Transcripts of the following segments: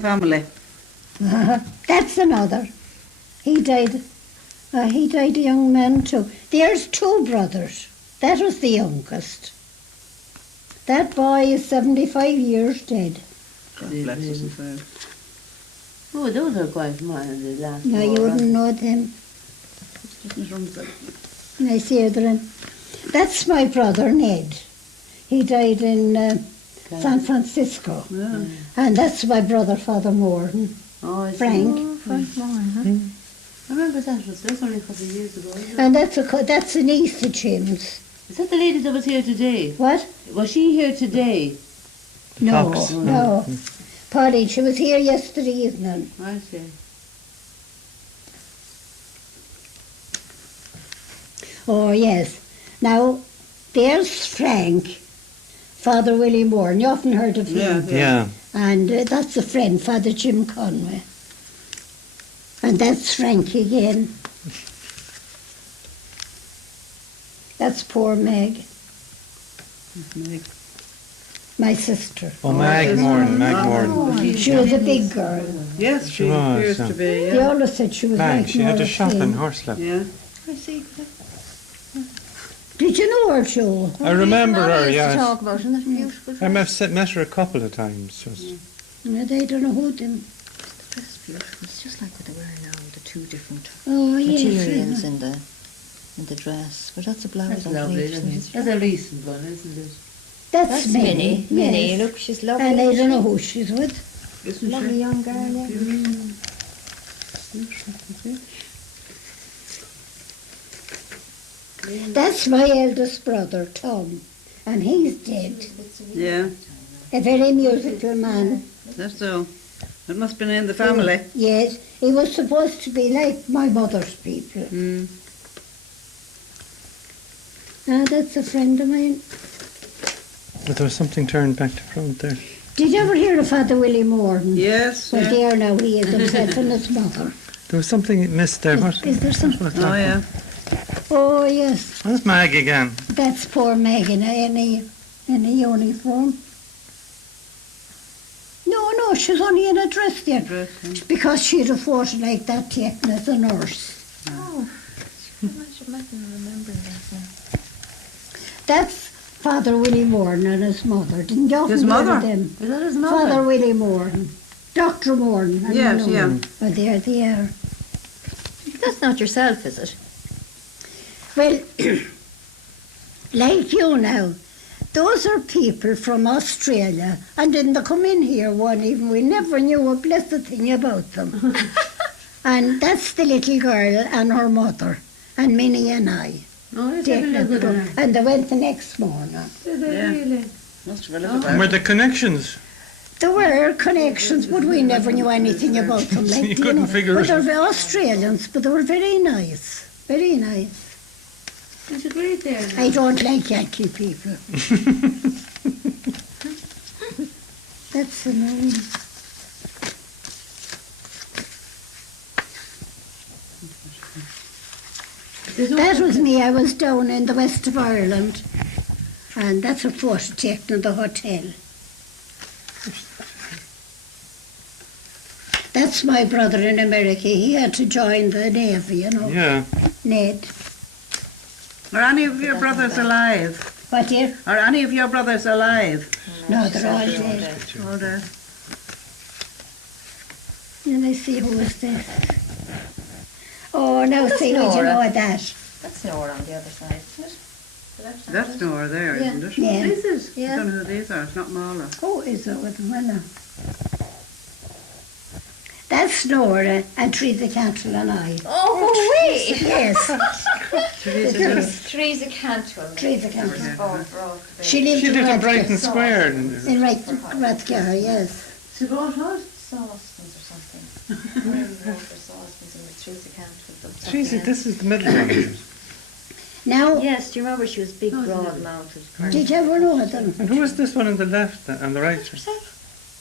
family. That's another. He died a young man too. There's two brothers. That was the youngest. That boy is 75 years dead. God bless us and fair. Oh, those are quite mine, the last No, you wouldn't know them. I see them. That's my brother Ned. He died in San Francisco. Yeah. And that's my brother Father Morton. Oh, Frank. Oh, Frank Moran, I remember that's only a couple of years ago. Isn't it? And that's a niece of Jim's. Is that the lady that was here today? What? Was she here today? No, Fox. no. Polly, she was here yesterday evening. I see. Oh, yes. Now, there's Frank, Father Willie Moore. You often heard of him. Yeah. And that's a friend, Father Jim Conway. And that's Frank again. That's poor Meg, my sister. Oh, Mag Moran. She was a big girl. Yes, she was, appears yeah. to be, They yeah. always said she was Mag, like she had Nora a shop in Flynn. Horslip. Yeah. I see. Did you know her, Joe? I remember her, To yeah. talk about, isn't that beautiful? I met her a couple of times. Just. No, they don't know who them. The dress is beautiful. It's just like what they wear now, the two different Oh, materials yes. in the dress. But that's a blouse. That's on lovely, each, isn't it? isn't That's a recent one, isn't it? That's Minnie. Minnie, yes. look, she's lovely. And I don't know who she's with. Isn't Lovely she? young girl, yeah. That's my eldest brother, Tom. And he's dead. Yeah, A very musical man. that's so. It must have been in the family. Yes, he was supposed to be like my mother's people. Mm. Ah, that's a friend of mine. But there was something turned back to front there. Did you ever hear of Father Willie Morton? Yes. Well, Yeah. there now he is himself and his mother. There was something missed there. What? Is there some? What's Oh, that? yeah. Oh, yes. That's Mag again. That's poor Megan in a uniform. No, she's only in a dress there. Dress, yeah. Because she'd afford it like that taken as a nurse. Oh, I should make them remembering that now. That's Father Willie Morton and his mother. Didn't you often His hear mother? of them? Is that his mother? Father Willie Morton. Dr. Morton. and Yes, Manoa. yeah. Well, there they are. That's not yourself, is it? Well, like you now, those are people from Australia, and then they come in here one evening. We never knew a blessed thing about them. And that's the little girl and her mother, and Minnie and I. Oh, it's Taken a out the good door. one. And they went the next morning. Is it Yeah. really? Must have been a And little were bit. the connections? There were connections, but we never knew anything about them. Like, You couldn't figure but it out. they were Australians, but they were very nice. Very nice. It's a great there. I don't like Yankee people. That's annoying. That was me. I was down in the west of Ireland, and that's a photo taken in the hotel. That's my brother in America. He had to join the Navy, you know. Yeah. Ned. Are any of your brothers alive? What dear? Are any of your brothers alive? No, they're all dead. Oh, there. And I see who is this. Oh, now That's see, would you Nora. know that? That's Nora on the other side, isn't it? The left side, That's is it? Nora there, Yeah. isn't it? Yeah. This is. I Yeah. don't know who these are. It's not Marla. Who is it with them? Well, no. That's Nora and Teresa Cantrell and I. Oh, wait! Yes, Teresa Cantwell. Teresa Cantrell. Oh, brought the She lived She in lived in Rathgar. Brighton Square. In Rathgar, yes. She bought what? saucepans or something. Water saucepans and with Teresa Cantwell. Jesus, this is the middle one. Now, Yes, do you remember she was big, broad-mouthed? did you ever know them? And who is this one on the left and the right?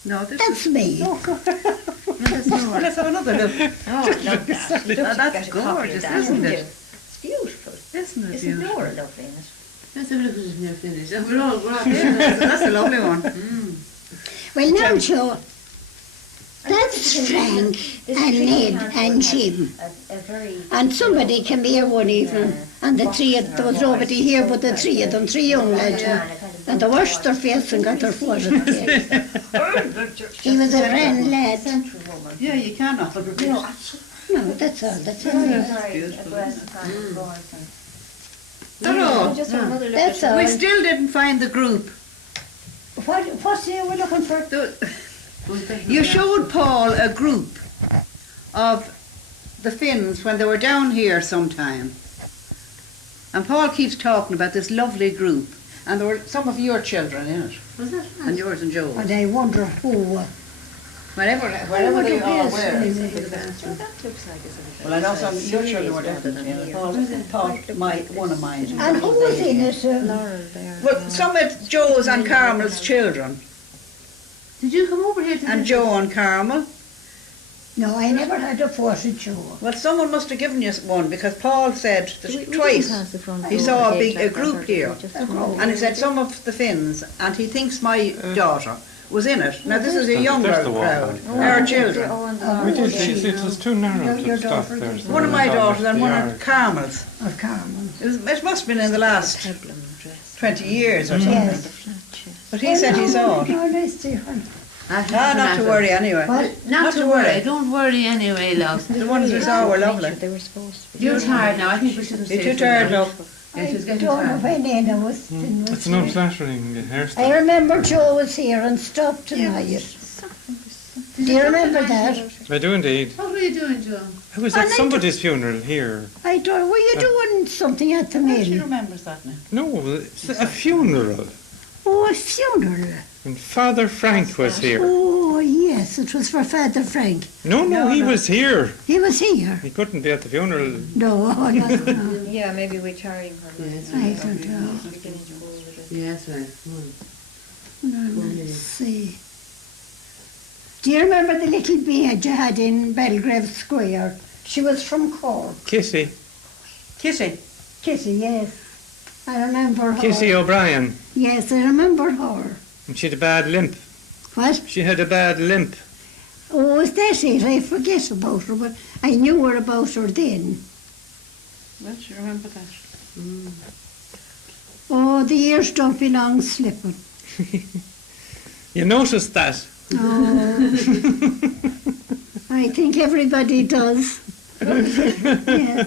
No, this That's is... me. No, that's Nora. Let's have another look. Oh, I love that. Look, you've that's got a copy of gorgeous, that, isn't haven't it? you? It's beautiful. Isn't it Isn't beautiful? Nora lovely in it? Let's have a look at it near finished. And we're all Yeah, that's a lovely one. Well, now, Joe, And that's Frank and Ned and Jim. A very And somebody came here one evening, and the three, there was nobody here but the three of them, three young lads. And they washed their face and got their photo taken. He was a grand lad. Yeah, you cannot. No, that's all, that's all. Just another look That's at all. We still didn't find the group. What's you were looking for? You showed Paul a group of the Finns when they were down here sometime. And Paul keeps talking about this lovely group. And there were some of your children in it. Was it? And yours and Joe's. And I wonder who. Wherever they wonder all who were. is. Well, I know some of your children were definitely in it. Paul, one of mine. And who was in it? Well, some of Joe's and Carmel's children. Did you come over here to And Joe and Carmel. No, I never had a photo Joe. Well, someone must have given you one because Paul said that twice he saw a group here. And he said some of the Finns, and he thinks my daughter was in it. Now, this is a younger There's the wall. crowd. Our children. We did see it was too narrow Your to stop daughter there. did. so One of we my thought daughters it and was one the of Carmel's. Or Carmen. It must have been in the last 20 years or something. Yes. But he said he saw it. No, nice to hear. Not to worry anyway. What? Not to worry. Don't worry anyway, love. The ones we saw were lovely. They were supposed to be. You're tired now. I think we should have You're stayed too tired, now. love. Yeah, she's I getting don't know tired. when Nana was. It's an unflattering hairstyle. I remember Joe was here and stopped tonight. Do you remember that? I do indeed. What were you doing, Joe? I was at somebody's funeral here. I don't. Were you doing something at the She mill? remembers that now. No, it's a funeral. Oh, a funeral. And Father Frank was here. Oh, yes, it was for Father Frank. No, he was here. He was here. He couldn't be at the funeral. No, no. Yeah, maybe we carry him. I don't know. Yes, right. Let's see. Do you remember the little maid you had in Belgrave Square? She was from Cork. Kissy. Kissy. Kissy, yes. I remember her. Kissy O'Brien. Yes, I remember her. And she had a bad limp. What? She had a bad limp. Oh, is that it? I forget about her, but I knew her about her then. Well, she remember that. Oh, the years don't belong slipping. You noticed that? Oh, I think everybody does. Yeah.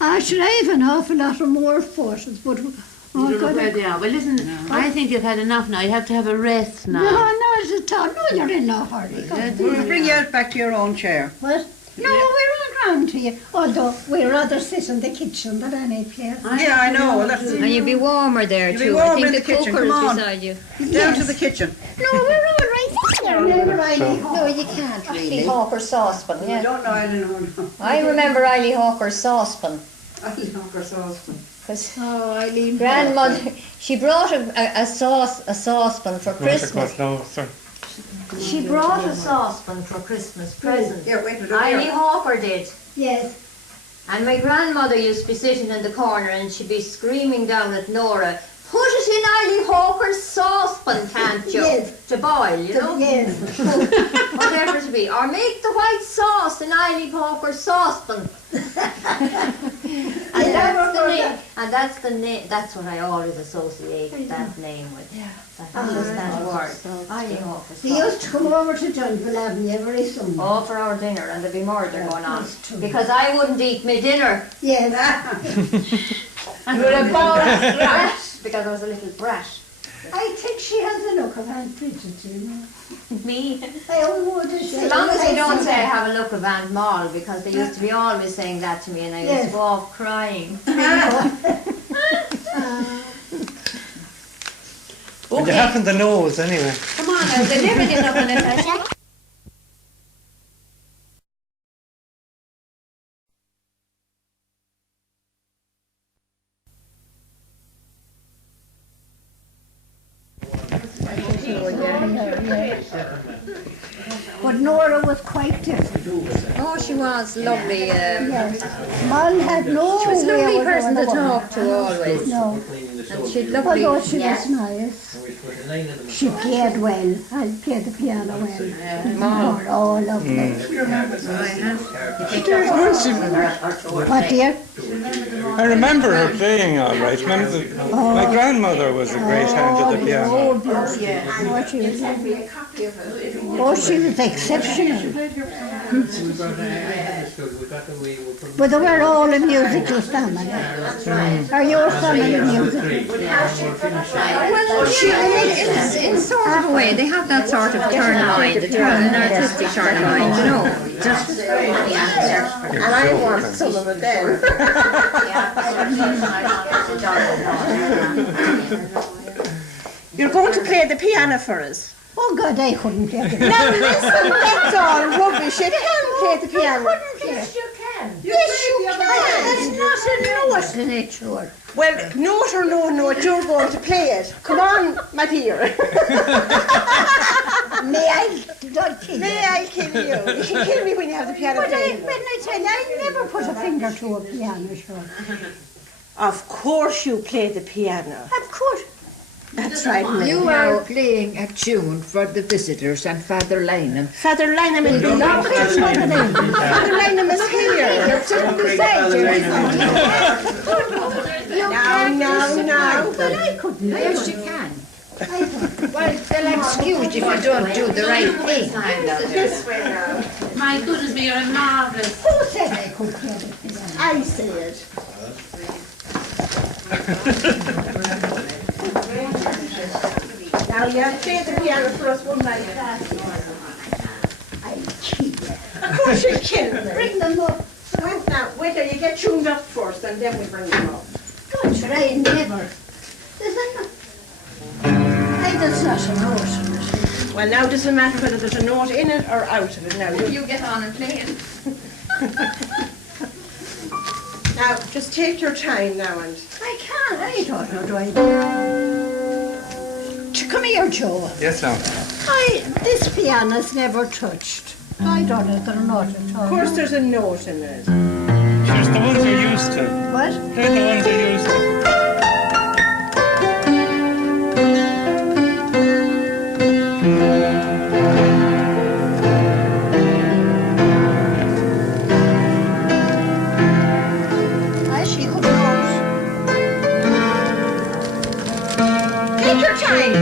Actually, I have an awful lot of more photos, but You don't know God, where they are. Well, listen, I think you've had enough now. You have to have a rest now. no, not at all. No, you're in no hurry. We'll bring you out back to your own chair. What? No, we're all round here. Although we'd rather sit in the kitchen than any place. Yeah, I know. Well, that's And you'd be warmer there You'd be too. warmer I in think the the kitchen, cooker come is on. beside you. down to the kitchen. No, we're all right there. Never I No, you can't really. Hawker saucepan, I yeah. don't know. I don't know. I remember Eiley Hawker's saucepan. I love her saucepan. Because Oh, Eileen. grandmother, she brought a saucepan for Christmas. She brought a saucepan for Christmas present. Here, wait a minute. Eiley Here. Hawker did. Yes. And my grandmother used to be sitting in the corner and she'd be screaming down at Nora, put it in Eiley Hawker's saucepan, can't you? Yes. To boil, you know? Yes. Whatever it be. Or make the white sauce in Eiley Hawker's saucepan. And that's the name. And that's the name. That's what I always associate that name with. Yeah. That word. Eiley Hawker's They saucepan. used to come over to Dunville Avenue every summer. Oh, for our dinner, and there'd be murder going on. That's true. Because I wouldn't eat my dinner. Yes. And with a bowl of brat, because I was a little brat. I think she has a look of Aunt Bridget, you know. Me. I always would say. As long as you don't say I have a look of Aunt Moll, because they used to be always saying that to me, and I used Yes. to go off crying. And you happen to nose anyway. Come on, I'll deliver you nothing if I say. But Nora was quite different. Oh, she was lovely. Yes. Mom had no She was a way lovely of person to doing the work. talk to always. No. And she'd Although lovely. she was nice. She played well. I played the piano well. Oh, lovely. What, dear? I remember her playing all right. Remember my grandmother was a great hand at the piano. Oh, beautiful. Oh, she was lovely. Oh, she was exceptional. But they were all a musical family. Are your family musical? Well, in sort of a way, they have that sort of turn of mind, an artistic turn of mind, you know. Just And I want some of it then. You're going to play the piano for us. Oh, God, I couldn't play the piano. Now listen, that's all rubbish. You can play the piano. Yes, you can. There's not a note in it, sure. Well, note or no note, you're going to play it. Come on, my dear. May I not kill you? May I kill you? You can kill me when you have the piano But playing. when I tell you, I never put a finger to a piano, sure. Of course you play the piano. Of course. That's right, Mary. You are playing a tune for the visitors and Father Lynham. Father Lynham is the Father Lynham is here. You're sitting beside you. No. But I couldn't. Yes, you can. Well, they'll excuse you if you don't do the right thing. This way now. My goodness me, you're marvellous. Who said I could play the piano? I say it. Now you have to play the piano for us one night. I keep it. Of course you can. Bring them up. Wait till you get tuned up first and then we bring them up. God, sure, I never. There's not a note in it. Well, now it doesn't matter whether there's a note in it or out of it now. you get on and play it. Now, just take your time now and... I can't. I don't know, do I? Come here, Joe. Yes, now. This piano's never touched. I don't know if there's a note at all. Of course there's a note in it. She's the ones you're used to. What? They're the ones you're used to. She could note. Take your time.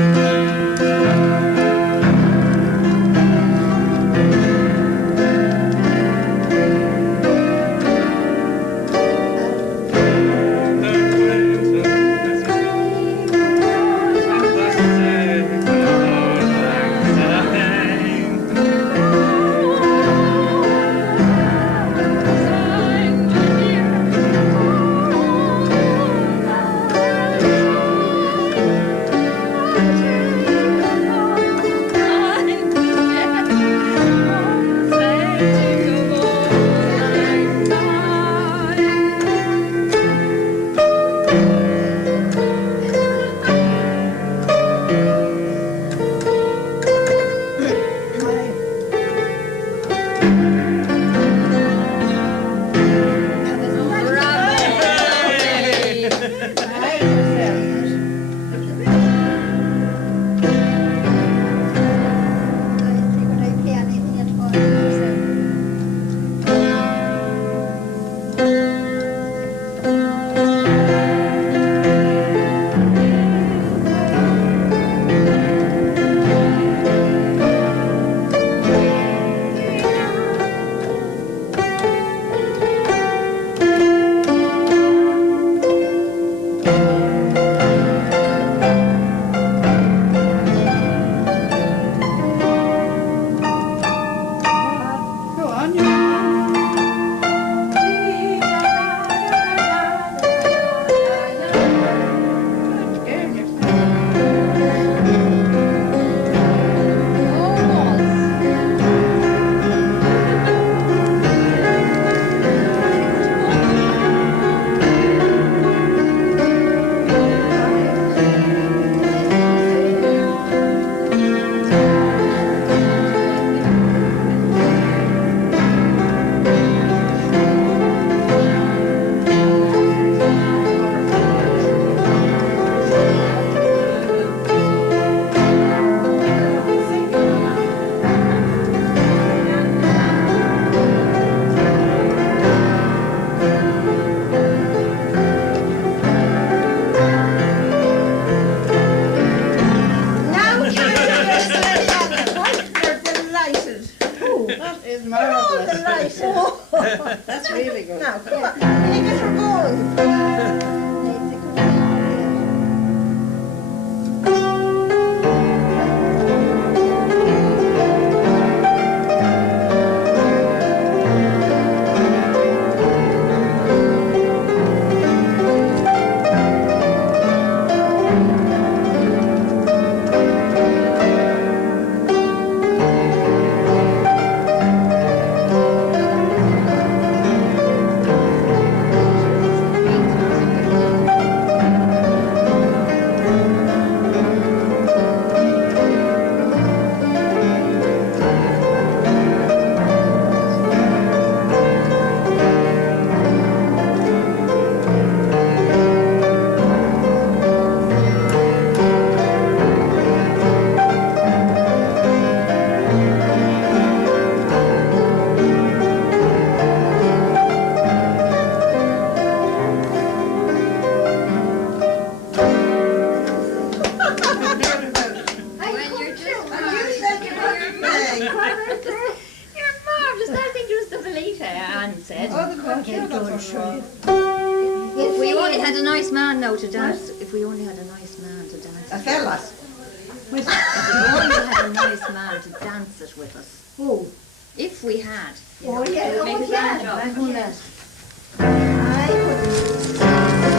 It's Oh, marvellous. the light. Oh, That's really good. now, come on. Take it for gold. If we only had a nice man now to dance, if we only had a nice man to dance. A fella. If we only had a nice man to dance it with us. Oh, If we had. oh yeah, It would make oh a grand yeah. job. Yes. I would.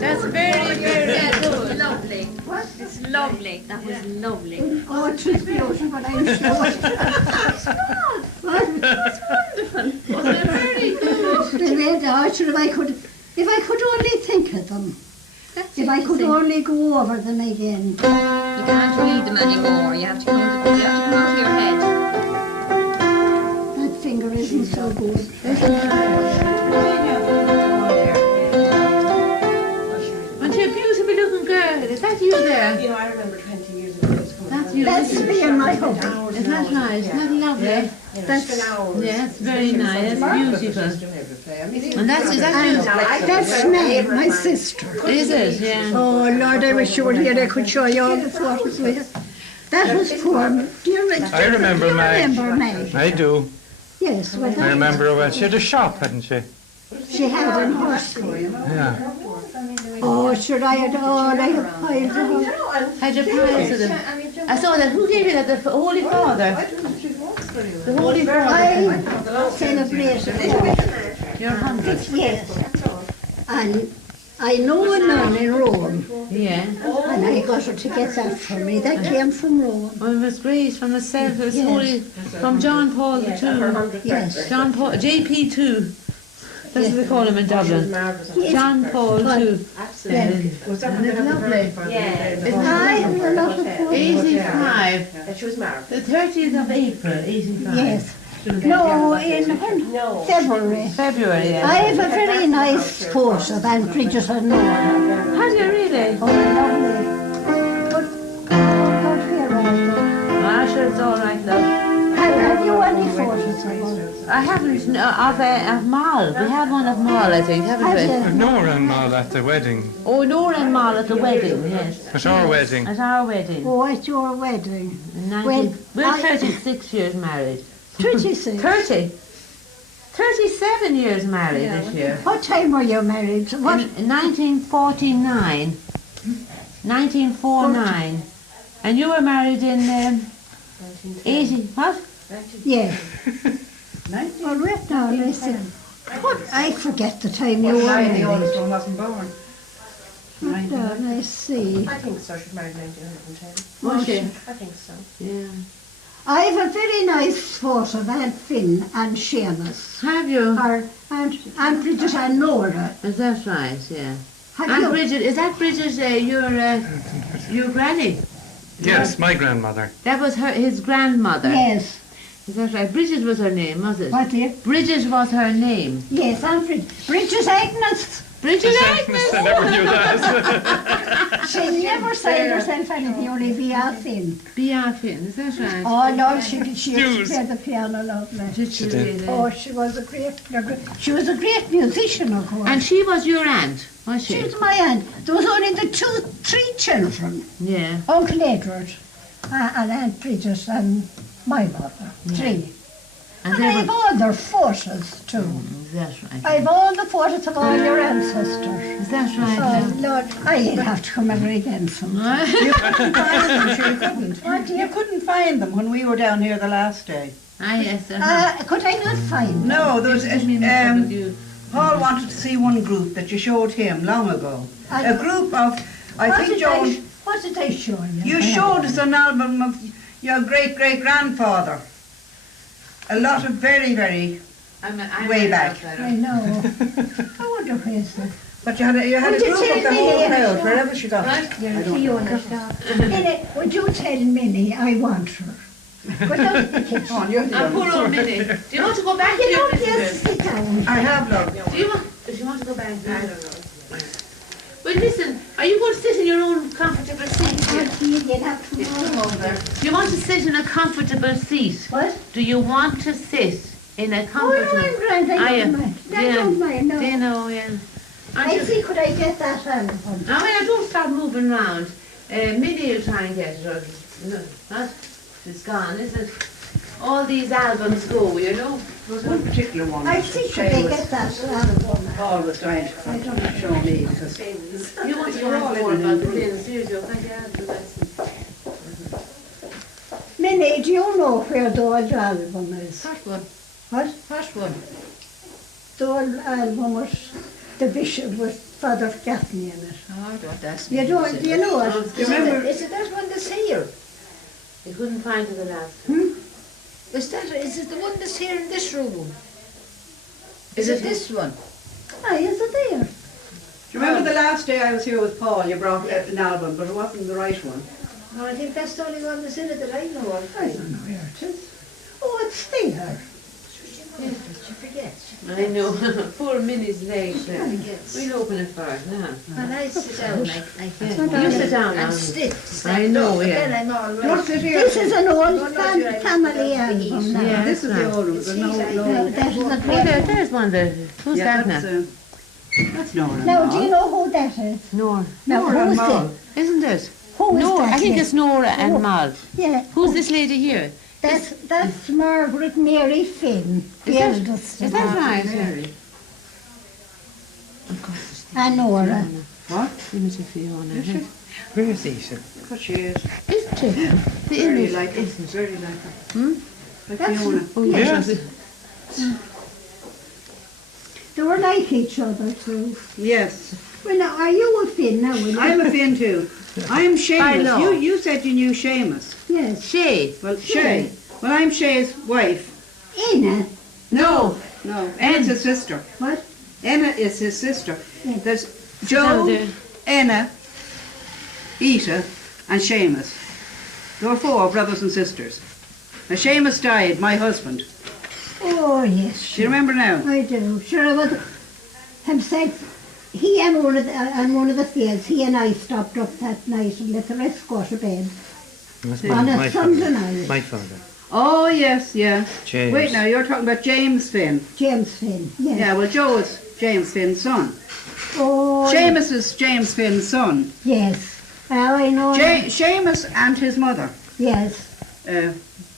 That's very, very Yes, it was lovely. It's lovely. That was lovely. Oh, it was beautiful, I'm sure. Wasn't it very good? If I could only think of them, That's if I it, could you see. only go over them again. You can't read them anymore. You have to come out of your head. That finger isn't so good. Aren't you a beautiful looking girl? Is that you there? You know, I remember 20 years ago, it was coming That's out. you. That's me and my hubby. Isn't that nice? Isn't that lovely? You know, That's- spend hours. Yeah, it's very nice. It's beautiful. And that's, is that And you? that's me, my sister. Is it? Yeah. Oh Lord, I wish you were here. I could show you all the photos we had. That was poor. Do you remember? I remember do you my- remember me? I do. Yes, well, I remember when she had a shop, hadn't she? she had in Horsley. Yeah. Oh, sure, I had all. I had piles of them. Had your pies of them. I saw that. Who gave you that? The Holy Father. The Holy Father. I celebrated You're 100. yes. And I know a nun in Rome, Yeah. and I got her to get that for me. That came from Rome. Well, it was great from the self. It was Yes. holy from John Paul II. Yes. John Paul JP2. That's what they call him in Dublin. John Paul II. Then Isn't it lovely? I have a lot of food. 85. And she was married. The 30th of April, 85. Yes. No, in February. February, I yeah. have a very nice photo of Aunt Bridget and Nora. Have you really? Oh, lovely. But, out here, Ah, sure, it's all right, love. have you any photos of her? I haven't, no, of Mal. We had one of Mal, I think, haven't Have we? you? With Nora and all at the wedding. Oh, Nora and Mal at the wedding, yes. At our wedding. At our wedding. Oh, at your wedding. In Well, 19, we're I- 36 years married. 26. 30. 37 years married this year. What time were you married? What? In 1949. 1949. And you were married in 80, what? Yes. Well, right now, listen. I forget the time you were married. The oldest one wasn't born. Right now, let's see. I think so. She's married 1910. Was she? I think so. Yeah. I have a very nice photo of Aunt Finn and Seamus. Have you? Or Aunt Bridget and Nora. Is that right? Yeah. Have And you? Bridget, is that Bridget, your granny? Yes, my grandmother. That was his grandmother. Yes. Is that right? Bridget was her name, was it? What dear? Bridget was her name. Yes, Aunt Bridget. Bridget Agnes. Bridget Agnes. I never knew that. She never signed herself anything, only B.R. Finn. B.R. Finn, is that right? Oh, no, she used to News. play the piano lovely. Did she did. really? Oh, she was a great musician, of course. And she was your aunt, was she? She was my aunt. There was only three children. Yeah. Uncle Edward, and Aunt Bridget, and my mother. Three. And they I have were, all their photos too. is that right? I have all the photos of all your ancestors. Is that right? Oh, Lord, I'd have to come over again sometime. You couldn't find them, sure you couldn't. What, You dear? couldn't find them when we were down here the last day. Yes. Could I not find them? No, there was Paul wanted to see one group that you showed him long ago. A group of, What did I show you? you showed us an album of your great-great-grandfather. A lot of very, very way back. I know. I wonder where's that. But you had a Would you group of the tell whole me- crowd, wherever she got. Minnie, would you tell Minnie I want her? Go down to the kitchen. On, you're the And poor youngest. old Minnie. Do you want to go back to You your don't just visitors? sit down. I have, love. Do you want to go back? I don't know. Well, listen, are you going to sit in your own comfortable seat here? You'd have to come over. Do you want to sit in a comfortable seat? What? Do you want to sit in a Oh, comfortable... no, I'm grand. I Are you? don't mind. I don't mind, no. Do you know, yeah. Aren't I you- see, could I get that album? I mean, I don't start moving round. Minnie will try and get it. Or, no, what? It's gone, is it? All these albums go, you know. There was one particular one. I see, could I get that album? Paul was trying to show me because You want to You're all know more in about a the group. things, do you? Thank you. Minnie, do you know where the old album is? What one? What? What one? The old album was the bishop with Father Gaffney in it. Oh, I don't ask You me. don't, do you know it? Do you remember? Is it that one that's here? You couldn't find it the last time. Is it the one that's here in this room? Is it this one? Ah, is it there? Do you remember the last day I was here with Paul, you brought an album, but it wasn't the right one. No, I think that's the only one that's in it that I know of. I don't know where it is. Oh, it's there. She forgets. I know. Poor Minnie's legs there. We'll open it for her now. When I sit down, You sit down now. I'm stiff. I know, yeah. Then I'm all right. Don't sit here. This is an old No, no, you're right. family album now. Yeah. This is the old one. There's no. No, that is a Oh, great there's one there. Who's that now? That's Nora. Now, do you know who that is? Nora. Now, Nora and who's Mal. it? Isn't it? Who is Nora. that? I think yeah? it's Nora and Oh. Mal. Yeah, Who's this lady here? that's Margaret Mary Finn, the eldest. Is that right? And Nora. What? Image of Fiona. Is she? Where is Isha? What she is. Isn't she? The Very image. like it. Very like her. Hmm? Like That's- Fiona. Oh, Yes. They were like each other too. Yes. Well, now, are you a Finn now? Will you? I'm a Finn too. I'm I Seamus. know. You said you knew Seamus. Yes. Shay. Well, Shay. Well, I'm Shay's wife. Ina. No. Enna's his sister. What? Enna is his sister. Yeah. There's Down Joe, there. Enna, Ita, and Seamus. There were four brothers and sisters. Now, Seamus died, my husband. Oh, yes. Do you remember now? I do. Sure, I was himself. He and one of the fields, he and I stopped up that night and let the rest go to bed. Must On a my Sunday father. night. My father. Oh, yes, yeah. James. Wait now, you're talking about James Finn. James Finn, yes. Yeah, well, Joe is James Finn's son. Oh, Seamus is James Finn's son. yes. Well, I know. Seamus and his mother, Yes.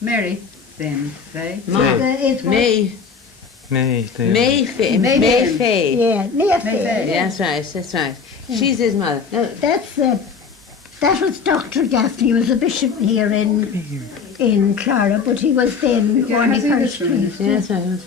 Mary Finn, Mom. It's May. May. May Fay. May May Finn. Fay. Yeah, near Fay. Finn. Yeah, that's right. She's his mother. No, That was Dr. Gaffney, he was a bishop here in in Clara, but he was then one of her street. Yes, right.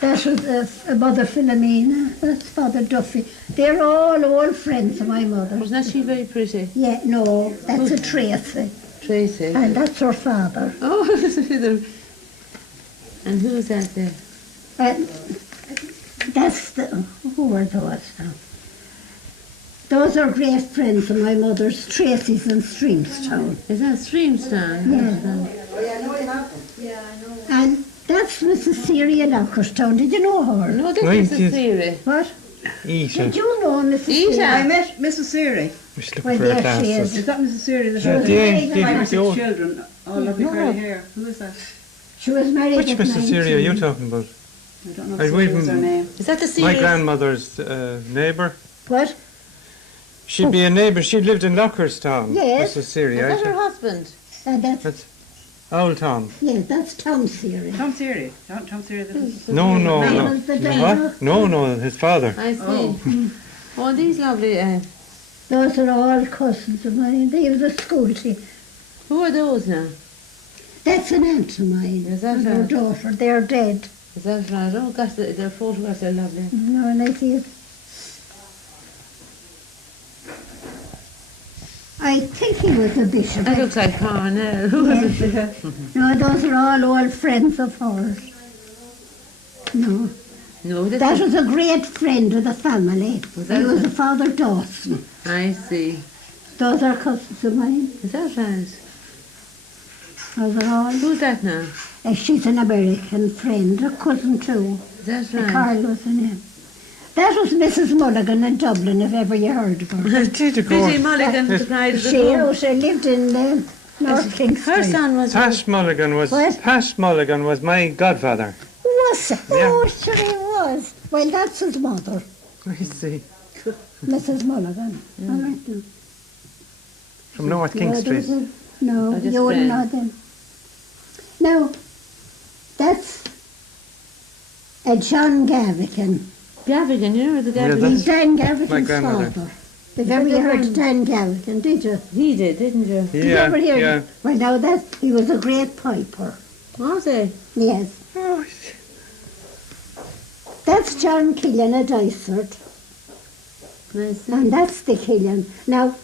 That was Mother Philomena, that's Father Duffy. They're all old friends of my mother. Wasn't she very pretty? Yeah, no, that's a Tracy, Tracy. and that's her father. Oh, and who's that there? That's who are those now? Those are great friends of my mother's, Tracy's in Streamstown. Is that Streamstown? Yeah. And that's Mrs. Siri in Lockerstown. Did you know her? No, this Right, is a yes. Siri. What? Isa. Did you know Mrs. Isa. Siri? I met Mrs. Siri. We should look Well, for her there she glasses. Is that Mrs. Siri that Yeah, has yeah, five yeah, or six yeah. children? All lovely curly hair. Who is that? She was married Which at Mrs. Siri are you 19. talking about? I don't know I'd if wait Siri was her from- name. Is that the Siri? My grandmother's neighbour. What? She'd be a neighbour. She lived in Lockerstown. Yes. Mrs. Siri. Is I that her think. husband? That's Old Tom. that's Tom Siri. Tom Siri. Tom Siri. No, no, That no. was the daughter. What? No, his father. I see. Oh, these lovely. Those are all cousins of mine. They was a school teacher. Who are those now? That's an aunt of mine. Is that and her right? daughter. They're dead. Is that right? Oh, gosh, their photographs are lovely. No, and I think he was a bishop. That looks like Carnell. Who is it? No, those are all old friends of hers. No. No, this That is... was a great friend of the family. Was that He was so? a Father Dawson. I see. Those are cousins of mine. Is that right? Those are all. Who's that now? She's an American friend, a cousin too. Is that right? Carl was her name. That was Mrs. Mulligan in Dublin, if ever you heard of her. Did of Pretty course. Mulligan, the bride of the She, groom. she lived in North King Her Street. son was... Pat Mulligan was What? Pat Mulligan was my godfather. Was it? Yeah. Oh, sure he was. Well, that's his mother, I see. Mrs. Mulligan. Mm. All right, now. From North King No, there Street. was no, Oh, just you wouldn't friends. know them. Now, that's John Gavigan. Gavigan, you know the Gavigan? He's Dan my Gavigan's grandmother. father. Have you ever heard of Dan Gavigan, did you? He did, didn't you? Did you ever hear yeah. Well, now he was a great piper. Was he? Yes. That's John Killian of Dysart, I see. and that's the Killian. Now,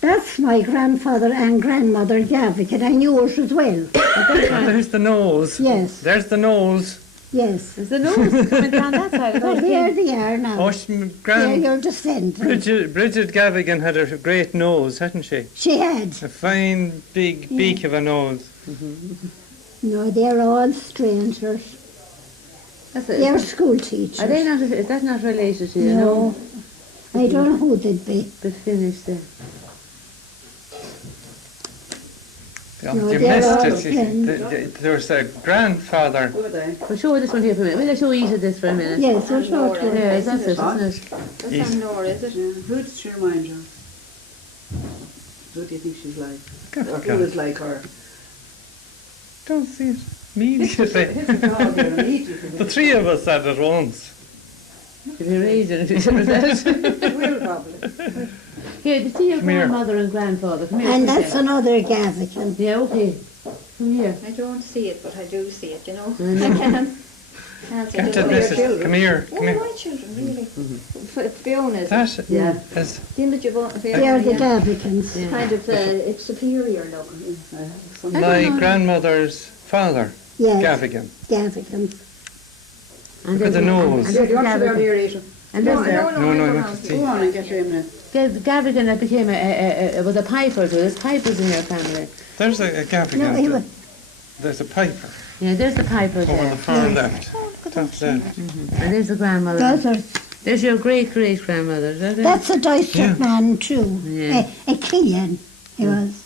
that's my grandfather and grandmother Gavigan, and yours as well. There's the nose. Yes, There's the nose. yes. Is the nose coming down that side? Oh, there they are now. Oh, They're Grand your descendants. Bridget Gavigan had a great nose, hadn't she? She had. A fine big beak of a nose. No, they're all strangers. That's They're it. school teachers. Are they not, is that not related to you? No. I don't know who they'd be. But finished there. Oh, No, you they're all missed it. friends. There was a grandfather. Who are they? We'll show this one here for a minute. We'll show Eva this for a minute. Yes, I'll show it to you. There, that's it, isn't it? That's on Nora, is it? Yeah. Who does she remind you of? Who do you think she's like? Good Or for who God. is like her? Don't see it immediately. Oh, you're immediately. The three of us had it once. If you're raising it, is that? Will probably. Here, to see your Come here. grandmother and grandfather. Come here. And quick that's there. another Gavigan. Yeah, okay. Come here. I don't see it, but I do see it, you know. I know. I can. Can't see Can't the admit other it. Come here. Oh, Come here. my children, really. Fiona is That Yeah. is the image of They're the yeah. Gavigans. Yeah. Kind of it's superior looking. my grandmother's father, Yes, Gavigan. Gavigans. And Look at the nose. And there's You want to go Gavigan. here, Rita? And there's there. No, I want to Go see. on and get your name. Gavigan that became was a piper, so there's pipers in your family. There's a Gavigan. No, he was. There's a piper Yeah, there's the piper over there. the far left. Top left. And there's the grandmother. Those are, There's your great-great-grandmother, is that it? that's a Dysart Yeah. man too. Yeah. A Killian, he was.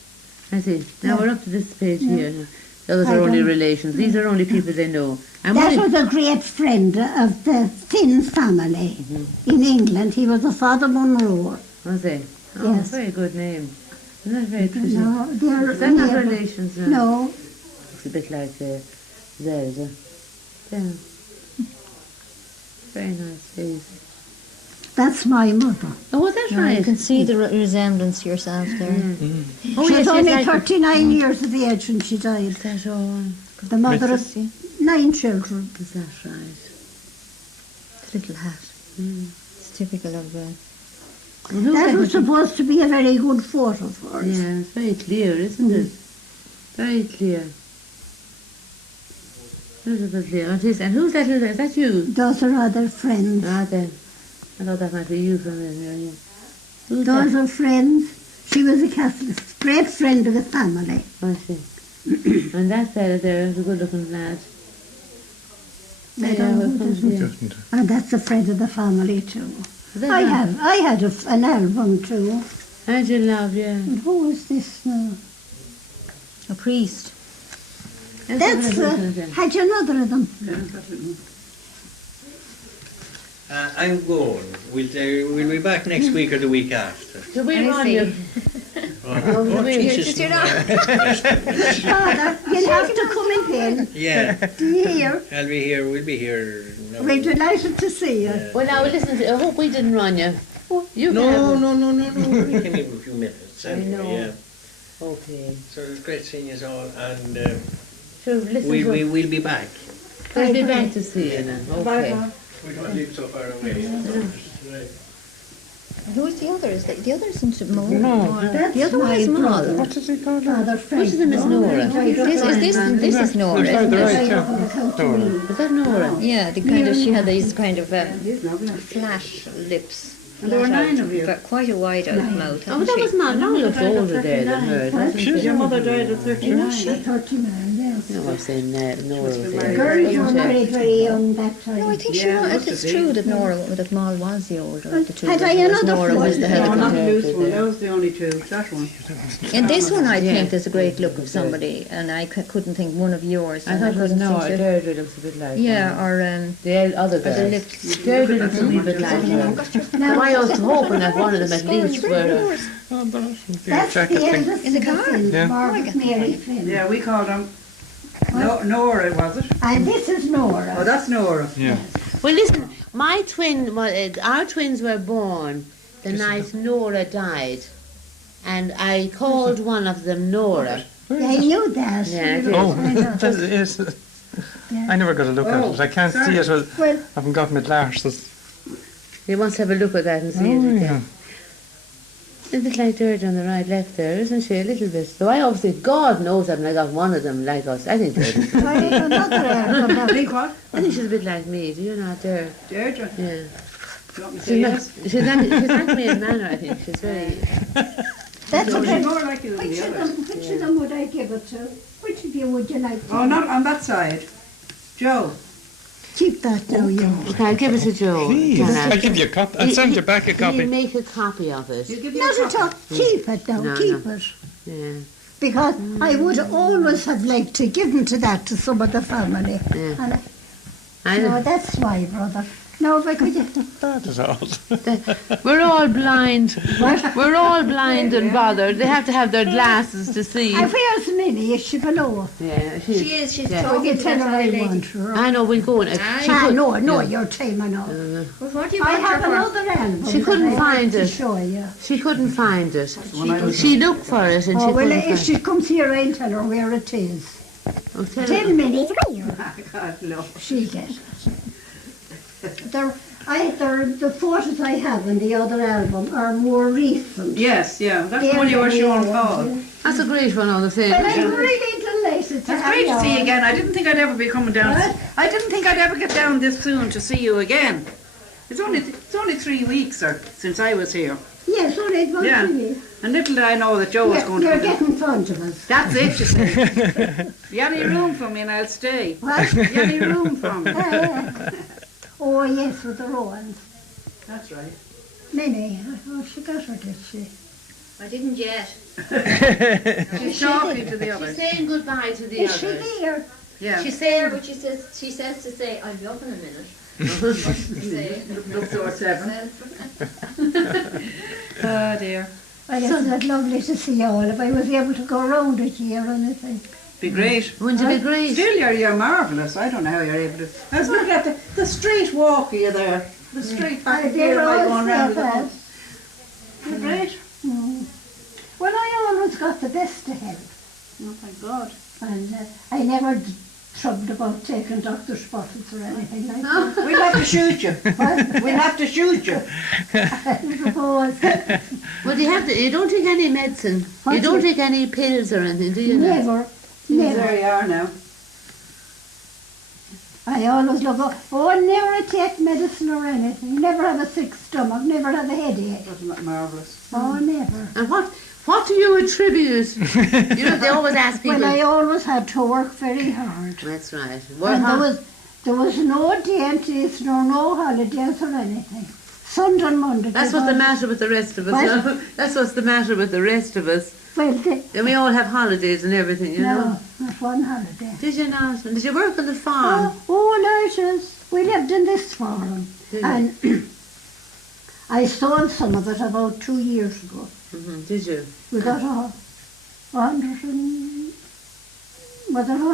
I see. Now we're up to this page here. now. Those I are only don't- relations. These are only people they know. And That what was a great friend of the Finn family in England. He was a Father Monroe. was they? Oh, Yes. very good name. Isn't that very pretty? No, they're Is that not neighbour- relations now? No, It's a bit like theirs. Yeah. Very nice face. That's my mother. Oh, that's You right. can see the resemblance to yourself there. Oh, She yes, was only yes, 39 years of age when she died. That's all. The mother of 9 children. Is that right? The little hat. It's typical of That was supposed to be a very good photo for us. Yeah, it's very clear, isn't it? Very clear. Beautiful clear. And who's that little? Is that you? Those are other friends. Ah, then. I thought that might be you from there, yeah. Who's Those that? are friends. She was a Catholic, great friend of the family. I see. And that fella there is a good-looking lad. I don't know who well, this yeah. is. And that's a friend of the family too. Is that I right? had an album too. Angel Love, yeah. And who is this now? a priest. That's, had you another of them? I'm going. We'll be back next week or the week after. Do we run you? Oh, Jesus. Father, you'll have to come again. Yeah, Do you hear? I'll be here. We'll be here. No, We're delighted to see you. Well, now, listen, I hope we didn't run you. You can no. have We came in a few minutes. Anyway, know. yeah. Okay. So it was great seeing you all, and Sure, listen, we'll be back. we'll be back to see you then. Okay. We don't live so far away. Who's the others? The other isn't Mo. That's The other one is my Mo. brother. What does he call her? Father Frank. Which of them is Nora? This is Nora. Right, Isn't it? right, yeah. Nora. Is that Nora? Yeah, the kind of she had these kind of flat lips. And there were 9 of you. But quite a wide out mouth. Oh, but that was Mom. Mom looked older there than her. Your mother died at 39. 39, yes. No, I was saying Nora was there. Girls were very, very young that time. No, I think it's have true that that Moll was the older of the two. Had I whereas another Nora was the head No, of not the the loose one. That was the only two. That one. In this one, I think there's a great look of somebody, and I couldn't think one of yours. I and thought it was couldn't Nora. think of- Deirdre looks a bit like Yeah, her. or The other the girl. lips. Deirdre looks a wee bit like her. So I was hoping that one of them at least were... Oh, but That's jacket the thing. eldest In the of car? Flynn, Yeah. Margaret Mary Flynn. Yeah, we called them Nora, was it? And this is Nora. Oh, that's Nora. Yeah. Well, listen, our twins were born the night Nora died. And I called one of them Nora. I knew that. Yeah, I did. Oh, I know. that is. I never got a look at it. I can't see it. Well, I haven't got my glasses. You must have a look at that and see Oh, it yeah. again. Isn't it like Deirdre on the right, left there, isn't she? A little bit. So I obviously, God knows that I got one of them like us. I think Deirdre. I have another album. Think what? I think she's a bit like me, do you not, Deirdre? Deirdre. Yeah. Do you want me to say yes? She's like me in manner, I think. She's very... That's She's okay. more like you than Which the of others. them, which of them would I give it to? Which of you would you like to? Oh, not on that side. Joe. Keep that now, you. Okay, I'll give it to Joe. Please, Can I? I'll give you a copy. I'll send you back a Can you copy. make a copy of it? He'll give you Not a at all. copy. Keep it now. No, Keep no. it. Yeah. Because I would always have liked to give them to that to some of the family. Yeah. And no, that's why, brother. No, if I could get them. That is all. We're all blind. We're all blind and bothered. They have to have their glasses to see. And where's Minnie? Is she below? Yeah, She is, she's Yeah. Oh, talking you to tell that her I other lady. want her. I know, we'll go in. No, your time, I know. Well, what do you I want have her for? another album. She couldn't that I'd like find to it. show you. She couldn't find it. She looked for it and Oh, she well, couldn't if find she it. comes here, I'll tell her where it is. Oh, tell Tell her. Minnie. God, love. She'll get it. The photos I have in the other album are more recent. Yes, yeah. That's the one you were showing Paul. That's a great one, all the same. Well, I'm really delighted to It's have great to see you all. again. I didn't think I'd ever be coming down. What? I didn't think I'd ever get down this soon to see you again. It's only 3 weeks since I was here. Yes, only it was Yeah. really. And little did I know that Joe was going to You're come down. getting fond of us. That's it, you see. You have any room for me and I'll stay. What? You have any room for me? Oh, yes, with the Rowans. That's right. Minnie, oh, she got her, did she? I didn't yet. She's talking to the others. Saying goodbye to the Is she others. there? Yeah. She's there, but she says to say, I'll be up in a minute. What's to say? Look to 7. Oh dear. Well, isn't that lovely to see you all? If I was able to go round it here or anything. Be great. Wouldn't it be great? Still, you're marvellous. I don't know how you're able to. I was looking at the straight walk of you there. the street back I here did by always going round the say house. that. Great. Well, I always got the best of health. Oh, thank God. And I never troubled about taking doctor's bottles or anything like that. We'll have to shoot you. What? We'll have to shoot you. I suppose. Well, you don't take any medicine. What You don't do- take any pills or anything, do you? Never. There Never. you are now. I always never take medicine or anything. Never have a sick stomach. Never have a headache. Wasn't that marvellous? Oh, never. And what do you attribute? They always ask people. Well, I always had to work very hard. That's right. And there was no dentist nor no holidays or anything. Sunday and Monday. That's what's the matter with the rest of us. What? No? That's what's the matter with the rest of us. Well, And we all have holidays and everything, you know. no, not one holiday. Did you not? And did you work on the farm? Lurches. We lived in this farm. Did you? And I sold some of it about 2 years ago. Did you? We got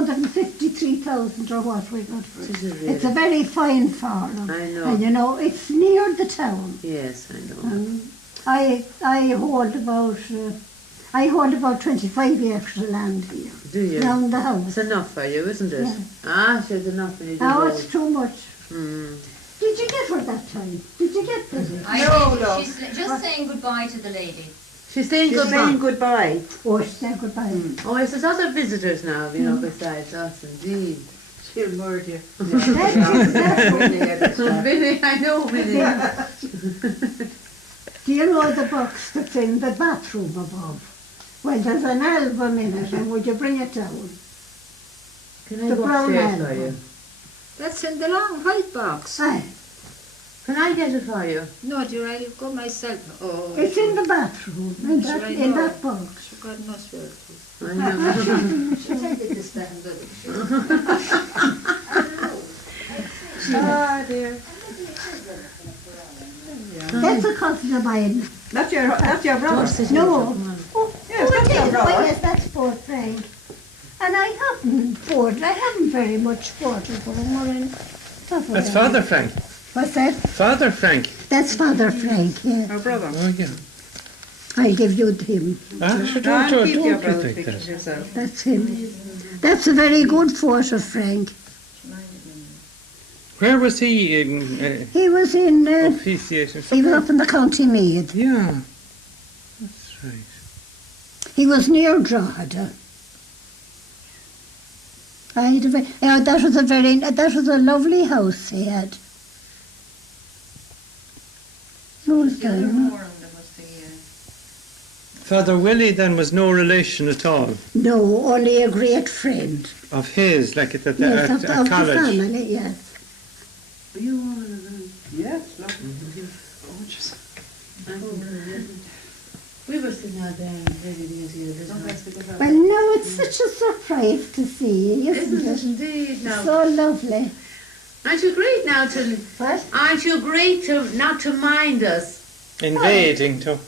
153,000 or what we got for it. Did you really? It's a very fine farm. I know. And you know, it's near the town. Yes, I know. I hold about 25 acres of land here. Do you? Round the house. It's enough for you, isn't it? Yeah. It's enough when you do Now all. it's too much. Mm. Did you get her that time? Did you get busy? No. She's just saying goodbye to the lady. She's saying She's goodbye. saying goodbye. Oh, she said goodbye. Oh, yes, there's other visitors now, besides us, indeed. She'll murder you. That's Billy, I know, Billy. Do you know the box that's in the bathroom above? Well, there's an album in it, and would you bring it down? Can I The go brown upstairs for album. you? That's in the long white box. Aye, Can I get it for you? No, dear, I'll go myself. Oh, it's in the bathroom, in that box. God knows where. I know. Take it this time, Oh, dear. That's a cousin of mine. That's your brother. No. Oh, Yes, that's your brother. yes, that's Fort Frank. And I haven't very much water going or anything. That's Father Frank. What's that? Father Frank. That's Father Frank, yeah. Our brother. Oh, yeah. I'll give you him. Don't keep your don't brother's take pictures that. yourself. That's him. That's a very good photo, Frank. Where was he in He was in, officiation? he was up in the County Meath. Yeah, that's right. He was near Drogheda. That was a lovely house he had. No, it's done. Father Willie then was no relation at all No, only a great friend. of his, like at Yes, of the college. family, yes. Are you one of them? Yes, lovely. Gorgeous. We were sitting out there and ready to get here. Well, now it's such a surprise to see you, Isn't isn't it it? indeed now? So lovely. Aren't you great now to... What? Aren't you great to not to mind us? Invading to.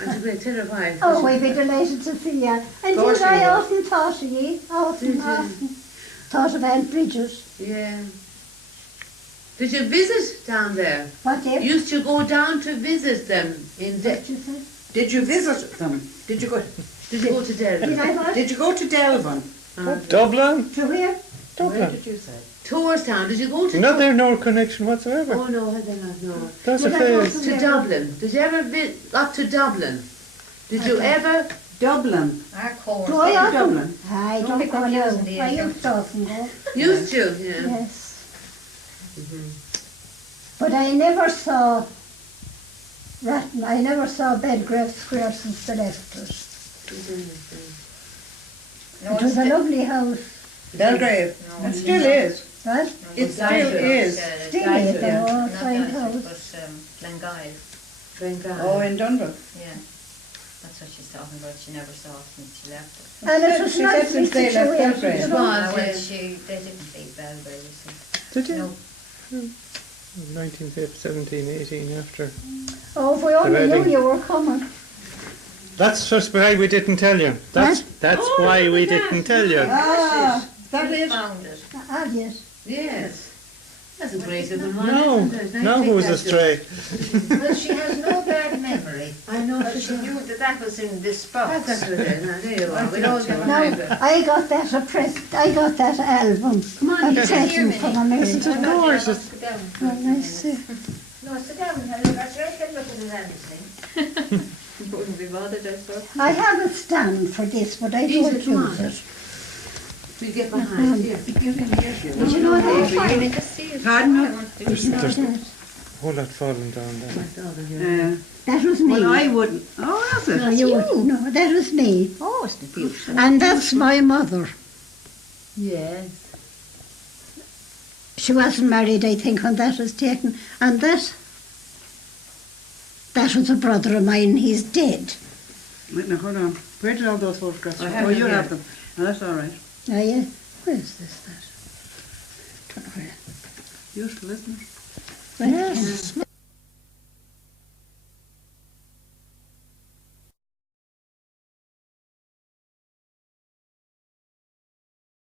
Aren't you great? Tell her why. Oh, we'd be delighted to see you. And course did I we will. often thought of you? Often. Thought of Aunt Bridget. Yeah. Did you visit down there? What if? Used to go down to visit them in What you say? Did you visit them? Did you go? Did you go to Delvin? Did I what? Did you go to Delvin? Dublin? To where? Where Dublin. did you say? Tourstown. Did you go to... Not there, no connection whatsoever. Oh no, I did not know. That's a Did I go face. To Dublin. Did you ever got to Dublin? Did you ever... Dublin. Our course. Do I often? Dublin. I Don't don't be go now. confusing the I age. used to often go. Used to, yeah. Yes. But I never saw Ratton. I never saw Bedgrave Square since they left us. It was a lovely house. Belgrave. It still is. What? It still is. Still is a fine house. Glengyle. Oh, in Dunville. Yeah. That's what she's talking about. She never saw it since she left it. And it was She said nicely since they left situated, Belgrave. you know. Well, Well, yeah. they didn't leave Belgrave, you see. Did you? No. 1917, 18 after. Oh, if we only knew wedding. you were coming. That's just why we didn't tell you. That's why we didn't tell you. Ah, that is. Found it. Have you? Yes. That's a great little one. No, isn't it? no, I who was think astray? Well, she has no bad memory. I know But she knew that that was in this box. That's what it is. Now, there you are. We'll all give a Now, hybrid. I got that album. Come on, a you can present from a message. Sit down. Oh, nice. No, sit down. That's right. Can look at his anything. Wouldn't be bothered, I suppose. I have a stand for this, but I These don't are come use on. it. We'll get behind. Here. Did you know that? Pardon? There's a whole lot falling down there. That was me. Well, I wouldn't. Oh, that's it. No, you wouldn't. No, that was me. Oh, it's the beautiful. And that's my mother. Yes. She wasn't married, I think, when that was taken. And that was a brother of mine. He's dead. Wait, now, hold on. Where did all those photographs I from? have Oh, them you here. have them. Oh, that's all right. Oh, yeah. Where is this? That? Beautiful, isn't it? Well,